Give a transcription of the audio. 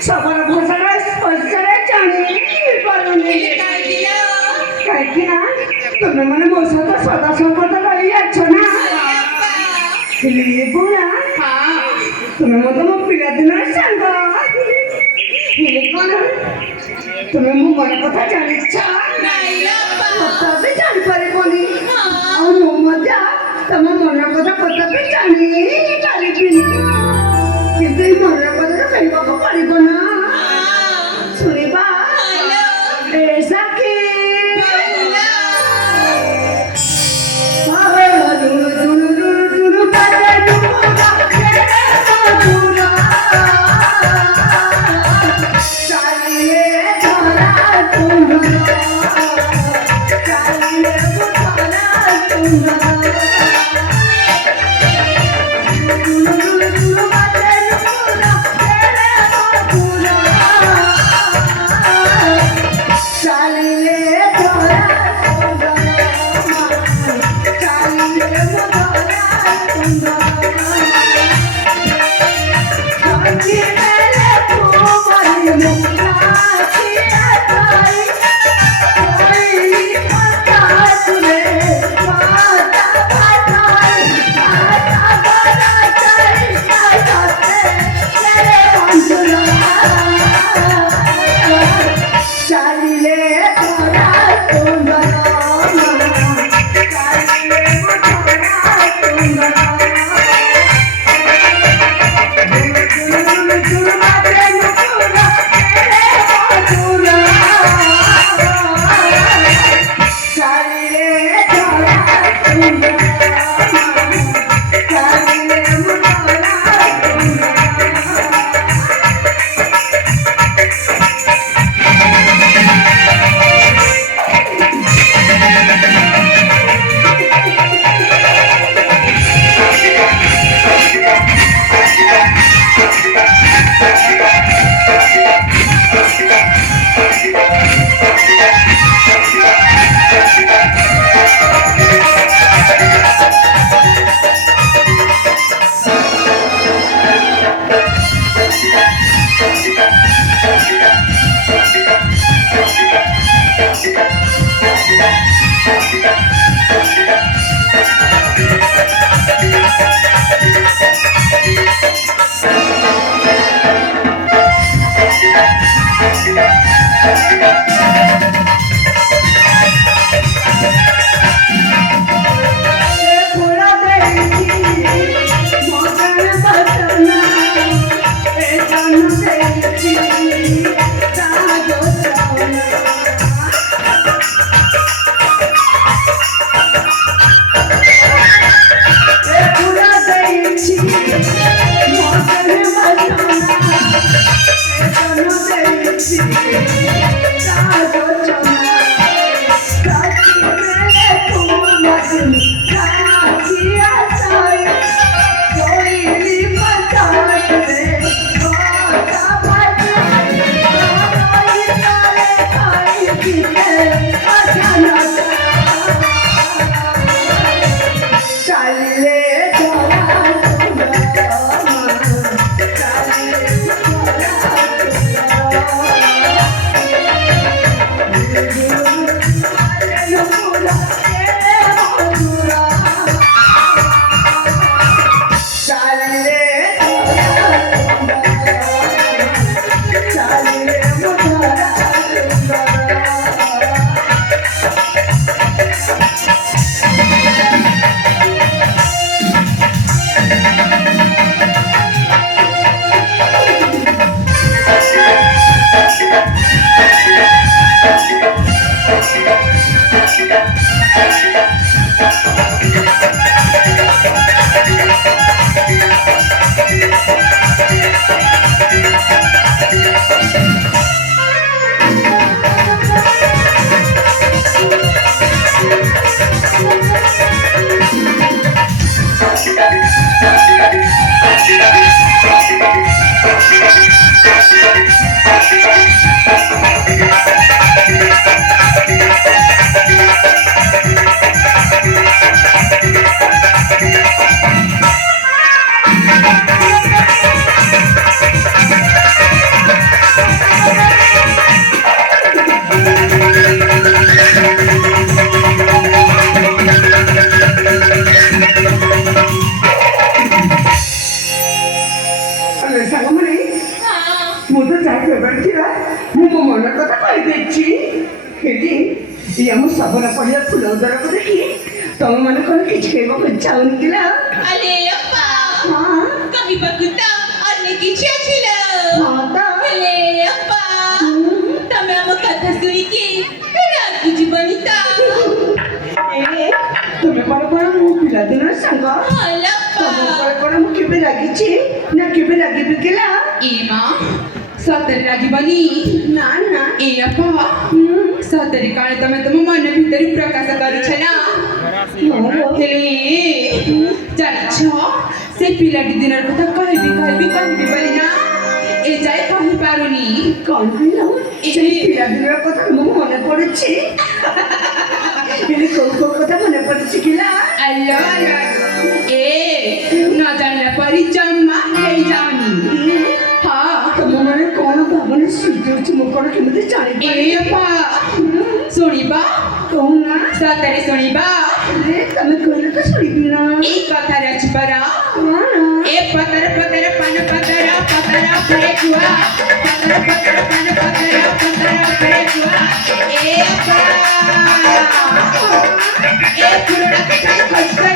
सबर भाषा स्पर्शरे कहीं तुम्हें मैंने मोसा तो सदा संपद रही अच्छो ना बोला तुम्हें मत मो पिला दिन सांग कौन तुम्हें मो मन कथा जानी कथा भी जानी पारिबनी और मो मजा तुम मन कथा कथा भी जानी पारिबिनी किंतु मन कथा कहबाको पारिब ना सुनिबा ऐसा कि ଯାହା ଖବର ଥିଲା ମୁଁ ମୋ ମନ କଥା କହିଦେଇଛି ହେଠି ଇଏ ଆମ ଶବର ପଡ଼ିଆ ଫୁଲ ଉଦରକୁ ଦେଖି ତମ ମାନଙ୍କର କିଛି ଖାଇବାକୁ ଇଚ୍ଛା ହଉନଥିଲା अरे अप्पा ହଁ କହିବାକୁ ତ ଅନେକ କିଛି ଅଛି ଲୋ ହଁ ତ ହେଲେ ଅପ୍ପା ତମେ ଆମ କଥା ଶୁଣିକି ରାଗି ଯିବନି ତ ତୁମେ କ'ଣ କ'ଣ ମୋ ପିଲାଦିନର ସାଙ୍ଗ ଭଲ ତମ ଅପ୍ପା ଉପରେ କ'ଣ ମୁଁ କେବେ ରାଗିଛି ନା କେବେ ରାଗିବି କିଲା ଏ ମା ସତରେ ରାଗିବନି ନା ନା ଏ ଅପ୍ପା ସତରେ କାଳେ ତମେ ତମ ମନ ଭିତରେ ପ୍ରକାଶ କରୁଛ ନା ହେଲେ ଜାଣିଛ ସେ ପିଲାଟି ଦିନର କଥା କହିବି ବୋଲି ନା ଏ ଯାଏ କହିପାରୁନି କ'ଣ କହିଲ ସେଇ ପିଲାଦିନର କଥା ତୁମକୁ ମନେ ପଡ଼ୁଛି ହେଲେ କୋଉ କୋଉ କଥା ମନେ ପଡ଼ୁଛି କିଲା ଆଲୋ ଏ ନ ଜାଣିଲା ପରି ଜମା ହେଇଯାଉନି ହଁ ତମ ମନରେ କ'ଣ ଭାବନା ସୃଷ୍ଟି ହେଉଛି ମୁଁ କ'ଣ କେମିତି ଜାଣିପାରିବି ଏ ଅପା ଶୁଣିବା କହୁନା ସତରେ ଶୁଣିବା ତମେ କହିଲେ ତ ଶୁଣିବି ନା ଏଇ କଥାରେ ଅଛି ପରା କ'ଣ ଏ ପତର ପତର ପାନ ପତର ପତର ଉପରେ କୁଆ ପତର ପତର ପାନ ପତର ପତର ଉପରେ କୁଆ ଏ ଅପା ଏ ପୁରୁଣା କଥା ଖୋଜ